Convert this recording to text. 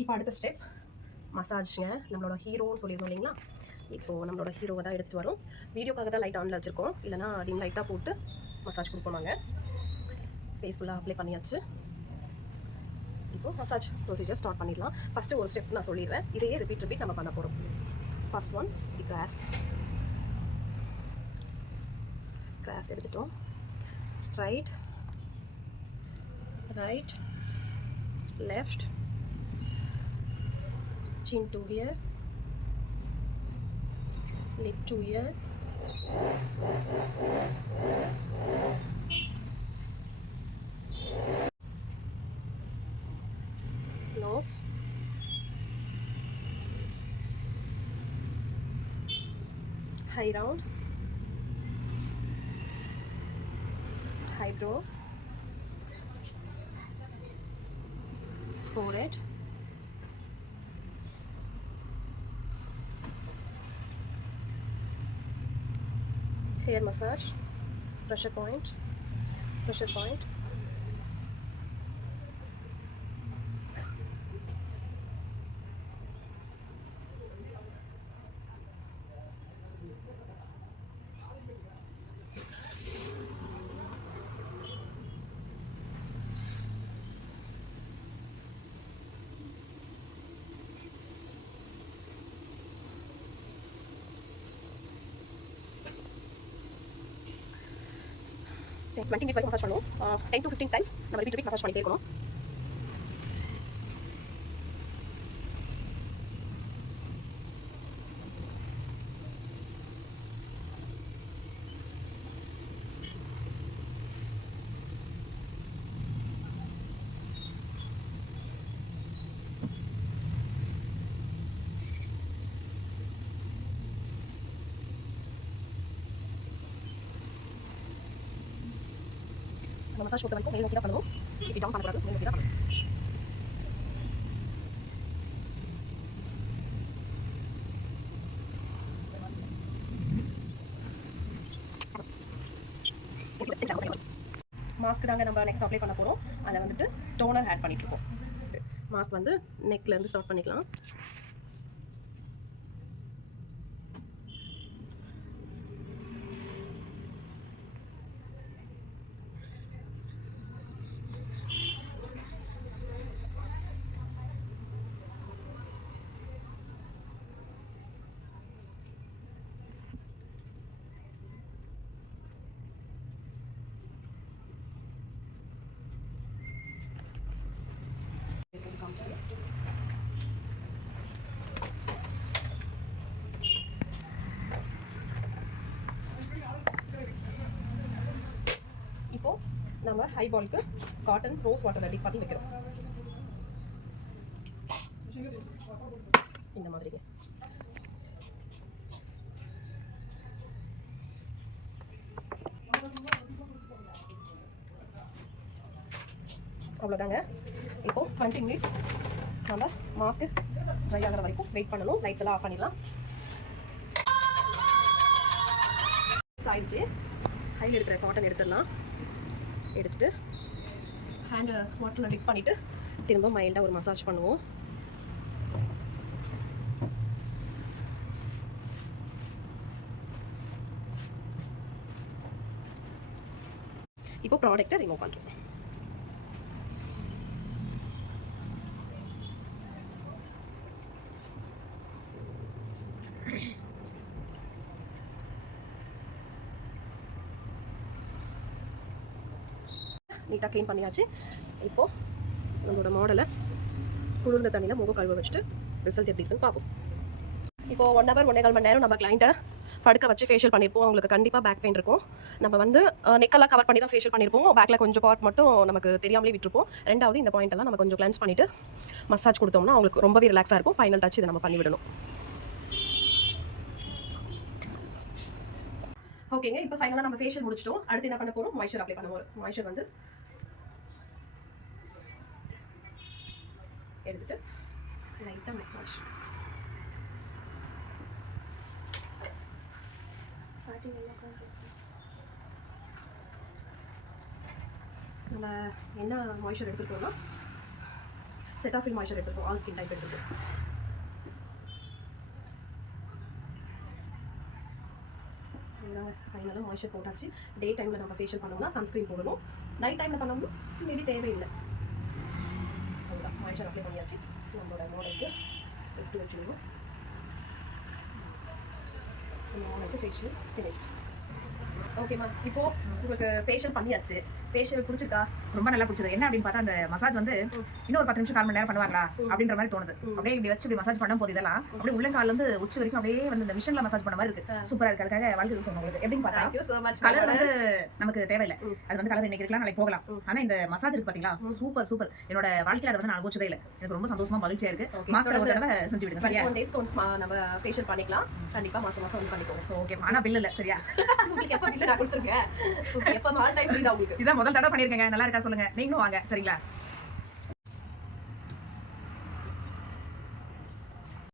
இப்போ அடுத்த ஸ்டெப் மசாஜ்ங்க. நம்மளோட ஹீரோ சொல்லியிருந்தோம் இல்லைங்களா? இப்போது நம்மளோட ஹீரோவை தான் எடுத்துகிட்டு வரோம். வீடியோக்காக தான் லைட் ஆனில் வச்சுருக்கோம், இல்லைனா டிம் லைட்டாக போட்டு மசாஜ் கொடுப்போம் நாங்கள். ஃபேஸ் ஃபுல்லாக அப்ளை பண்ணியாச்சு. இப்போது மசாஜ் ப்ரொசீஜர் ஸ்டார்ட் பண்ணிடலாம். ஃபஸ்ட்டு ஒரு ஸ்டெப் நான் சொல்லிடுறேன், இதையே ரிப்பீட் நம்ம பண்ண போகிறோம். ஃபர்ஸ்ட் ஒன், கிராஸ் எடுத்துட்டோம். Straight, right, left, chin to here, lip to here, nose, high round, eyebrow, forehead, hair massage, pressure point, Okay, 20 minutes வரைக்கும் மசாஜ் பண்ணுவோம். 10 to 15 டைம்ஸ் நம்ம ரிப்பீட் மசாஜ் பண்ணிட்டே இருக்கணும். மசாஜ் பொறுத்த வரைக்கும் மேல் நோக்கி தான் பண்ணுவோம். இப்படி டவுன் பண்ணக்கூடாது, மேல் நோக்கி தான் பண்ணணும். மாஸ்க் தாங்க நம்ம நெக்ஸ்ட் அப்ளை பண்ண போகிறோம். அதில் வந்துட்டு டோனர் ஆட் பண்ணிட்டுருக்கோம். மாஸ்க் வந்து நெக்லேருந்து ஸ்டார்ட் பண்ணிக்கலாம். இப்போ நம்ம ஹை பால்க்கு காட்டன் ரோஸ் வாட்டர் ரெடி பண்ணி வைக்கிறோம். இந்த மாதிரிங்க. அவ்வளோதாங்க. இப்போது 20 மினிட்ஸ் நம்ம மாஸ்க்கு ட்ரை ஆகிற வரைக்கும் வெயிட் பண்ணணும். லைட்ஸ் எல்லாம் ஆஃப் பண்ணிடலாம். ஆயிடுச்சு. ஹையில் இருக்கிற காட்டன் எடுத்துடலாம். எடுத்துட்டு ஹேண்டு வாட்டரில் டிப் பண்ணிவிட்டு திரும்ப மைல்டாக ஒரு மசாஜ் பண்ணுவோம். இப்போ ப்ராடக்ட்டை ரிமூவ் பண்ணுறோம். நீட்டாக க்ளீன் பண்ணியாச்சு. இப்போது நம்மளோட மாடலை குளிர்ந்த தண்ணியில் முகம் கழுவ வச்சுட்டு ரிசல்ட் எப்படி இருக்குன்னு பார்ப்போம். இப்போது 1 hour 1.25 மணி நேரம் நம்ம கிளைண்ட்டை படுக்க வச்சு ஃபேஷியல் பண்ணியிருப்போம். அவங்களுக்கு கண்டிப்பாக பேக் பெயின் இருக்கும். நம்ம வந்து நெக்கெல்லாம் கவர் பண்ணி தான் ஃபேஷியல் பண்ணியிருப்போம். பேக்கில் கொஞ்சம் பார்ட் மட்டும் நமக்கு தெரியாமலே விட்டுருப்போம். ரெண்டாவது இந்த பாயிண்டெல்லாம் நம்ம கொஞ்சம் கிளென்ஸ் பண்ணிவிட்டு மசாஜ் கொடுத்தோம்னா அவங்களுக்கு ரொம்பவே ரிலாக்ஸாக இருக்கும். ஃபைனல் டச் இதை நம்ம பண்ணிவிடணும். ஓகேங்க, இப்போ ஃபைனலாக நம்ம ஃபேஷியல் முடிச்சிட்டோம். அடுத்து என்ன பண்ண போகிறோம்? மாய்ஸ்சர் அப்ளை பண்ண போகிறோம். மாய்ஸ்சர் வந்து எடுத்துட்டு லைட்டாக மசாஜ். நம்ம என்ன மாய்ஸ்சர் எடுத்துருக்கோம்னா செட்டாஃபில் மாய்ஸ்சர் எடுத்துருக்கோம், ஆல் ஸ்கின் டைப் எடுத்துருக்கோம். ஃபைனலாக மாய்ஸ்சர் போட்டாச்சு. டே டைமில் நம்ம ஃபேஷியல் பண்ணோம்னா சன்ஸ்க்ரீன் போடணும், நைட் டைமில் பண்ணோம்னா மேபி தேவையில்லை. அவ்வளோதான், மாய்ஸ்சர் அப்ளை பண்ணியாச்சு. நம்மளோட மாடலுக்கு எடுத்து வச்சுருவோம். மாடலுக்கு ஃபேஷியல் ஃபினிஷ்ட். ஓகேம்மா, இப்போ உங்களுக்கு ஃபேஷியல் பண்ணியாச்சு. ஃபேஷியல் பிடிச்சிருக்கா? ரொம்ப நல்லா பிடிச்சது. என்ன அப்படின்னு பார்த்தா அந்த மசாஜ் வந்து இன்னும் ஒரு 10 நிமிஷம் 1/4 மணி நேரம் பண்ணுவாங்களா அப்படின்ற மாதிரி தோணுது. அப்படியே இப்படி வச்சு இப்படி மசாஜ் பண்ணும் போது இதெல்லாம் அப்படியே உள்ளங்கால இருந்து உச்சி வரைக்கும் அப்படியே வந்து இந்த மிஷின்ல மசாஜ் பண்ண மாதிரி இருக்கு. சூப்பரா இருக்கு. அதுக்காக வாழ்க்கை சொன்னோம் உங்களுக்கு. எப்படின்னு பார்த்தா Thank you so much. Colour வந்து நமக்கு தேவையில்லை. அது வந்து கலர் இன்னைக்கு இருக்கலாம், நாளைக்கு போகலாம். ஆனா இந்த மசாஜ் இருக்கு பாத்தீங்களா, சூப்பர் சூப்பர். என்னோட வாழ்க்கையில அதை வந்து நான் அனுபவிச்சதே இல்லை. எனக்கு ரொம்ப சந்தோஷமா மகிழ்ச்சியா இருக்கு. மாசத்துல ஒரு தடவை செஞ்சு விடுங்க சரியா? 21 days ஒன்ஸ் நம்ம ஃபேஷியல் பண்ணிக்கலாம். கண்டிப்பா மாசம் மாசம் வந்து பண்ணிக்கோங்க. So okay. ஆனா பில் இல்ல சரியா? உங்களுக்கு எப்ப பில் நான் கொடுத்துருக்கேன். எப்ப ஆல் டைம் ஃப்ரீ தான் உங்களுக்கு. இதான் முதல் தடவை பண்ணிருக்கேங்க. நல்லா இருக்கா சொல்லுங்க. நீங்களும் வாங்க சரிங்களா?